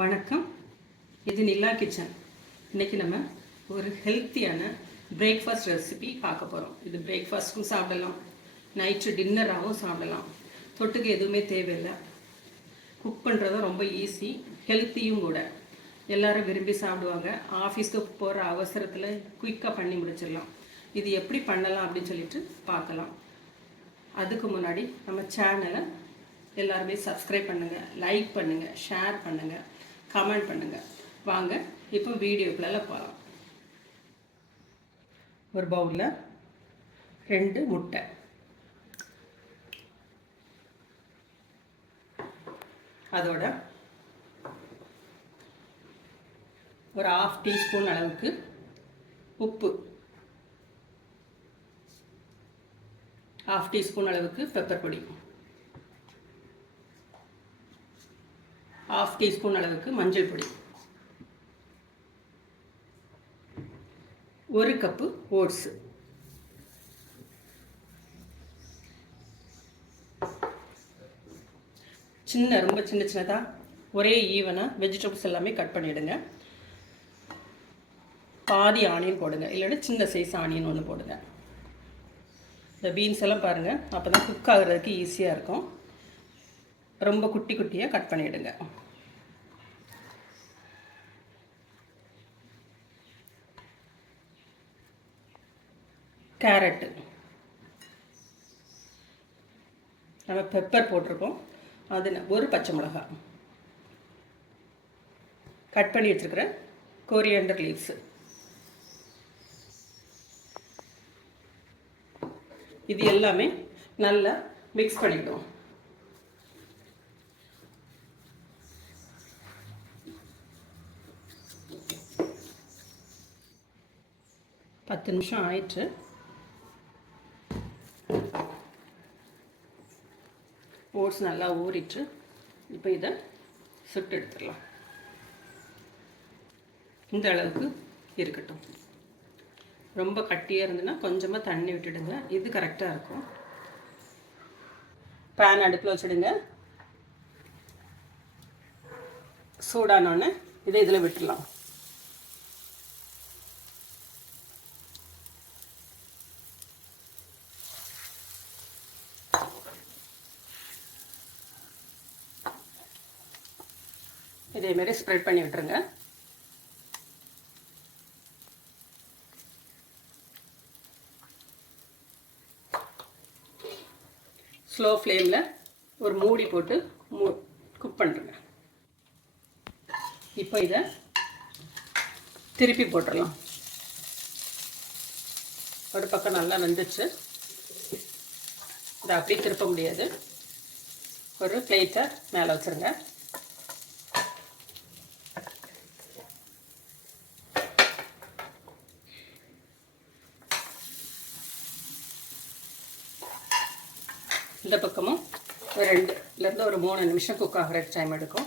வணக்கம். இது நிலா கிச்சன். இன்றைக்கி நம்ம ஒரு ஹெல்த்தியான பிரேக்ஃபாஸ்ட் ரெசிபி பார்க்க போகிறோம். இது பிரேக்ஃபாஸ்ட்டும் சாப்பிடலாம், நைட்டு டின்னராகவும் சாப்பிடலாம். தொட்டுக்கு எதுவுமே தேவையில்லை. குக் பண்ணுறதும் ரொம்ப ஈஸி, ஹெல்த்தியும் கூட. எல்லோரும் விரும்பி சாப்பிடுவாங்க. ஆஃபீஸ்க்கு போகிற அவசரத்தில் குயிக்காக பண்ணி முடிச்சிடலாம். இது எப்படி பண்ணலாம் அப்படின்னு சொல்லிட்டு பார்க்கலாம். அதுக்கு முன்னாடி நம்ம சேனலை எல்லாருமே சப்ஸ்கிரைப் பண்ணுங்கள், லைக் பண்ணுங்கள், ஷேர் பண்ணுங்கள், கமெண்ட் பண்ணுங்கள். வாங்க இப்போ வீடியோக்குள்ள போகலாம். ஒரு பவுலில் 2 முட்டை, அதோட ஒரு 1/2 டீஸ்பூன் அளவுக்கு உப்பு, 1/2 டீஸ்பூன் அளவுக்கு பெப்பர் பொடி, 1/2 டீஸ்பூன் அளவுக்கு மஞ்சள் பொடி, 1 கப்பு ஓட்ஸு, ரொம்ப சின்னதாக ஒரே ஈவனாக வெஜிடபிள்ஸ் எல்லாமே கட் பண்ணிவிடுங்க. பாதி ஆனியன் போடுங்க, இல்லைன்னா சின்ன சைஸ் ஆனியன் ஒன்று போடுங்க. இந்த பீன்ஸ் எல்லாம் பாருங்கள், அப்போ தான் குக் ஆகுறதுக்கு ஈஸியாக இருக்கும். ரொம்ப குட்டி குட்டியாக கட் பண்ணிவிடுங்க. கேரட்டு, நம்ம பெப்பர் போட்டிருக்கோம், அது 1 பச்சை மிளகாய், கட் பண்ணி வச்சுருக்கிற கொரியாண்டர் லீவ்ஸு, இது எல்லாமே நல்லா மிக்ஸ் பண்ணிவிடுவோம். பத்து நிமிஷம் ஆயிடுச்சு. ஓட்ஸ் நல்லா ஊறிட்டு இப்போ இதை சுட்டு எடுத்துடலாம். இந்த அளவுக்கு இருக்கட்டும். ரொம்ப கட்டியாக இருந்ததுன்னா கொஞ்சமாக தண்ணி விட்டுடுங்க, இது கரெக்டாக இருக்கும். பேன் அடுப்பில் வச்சுடுங்க. சூடானோடனே இதை இதில் விட்டுடலாம். இதேமாரி ஸ்ப்ரெட் பண்ணி விட்டுருங்க. ஸ்லோ ஃப்ளேமில் ஒரு மூடி போட்டு குக் பண்ணுறேங்க. இப்போ இதை திருப்பி போட்டுடலாம். ஒரு பக்கம் நல்லா வெந்துச்சு. இதை அப்படியே திருப்ப முடியாது. ஒரு பிளேட்டை மேலே வச்சுருங்க. இந்த பக்கமும் ஒரு 2லேருந்து ஒரு 3 நிமிஷம் குக் ஆகிற டைம் எடுக்கும்.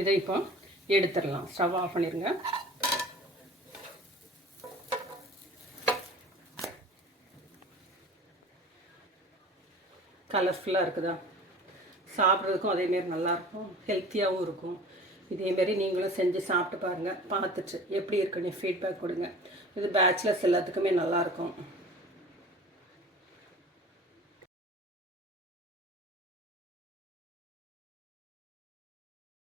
இதை இப்போ எடுத்துடலாம். ஸ்டவ் ஆஃப் பண்ணிடுங்க. கலர்ஃபுல்லாக இருக்குதா? சாப்பிட்றதுக்கும் அதேமாரி நல்லாயிருக்கும், ஹெல்த்தியாகவும் இருக்கும். இதேமாரி நீங்களும் செஞ்சு சாப்பிட்டு பாருங்கள். பார்த்துட்டு எப்படி இருக்குன்னு ஃபீட்பேக் கொடுங்க. இது பேச்சுலர்ஸ் எல்லாத்துக்குமே நல்லாயிருக்கும்.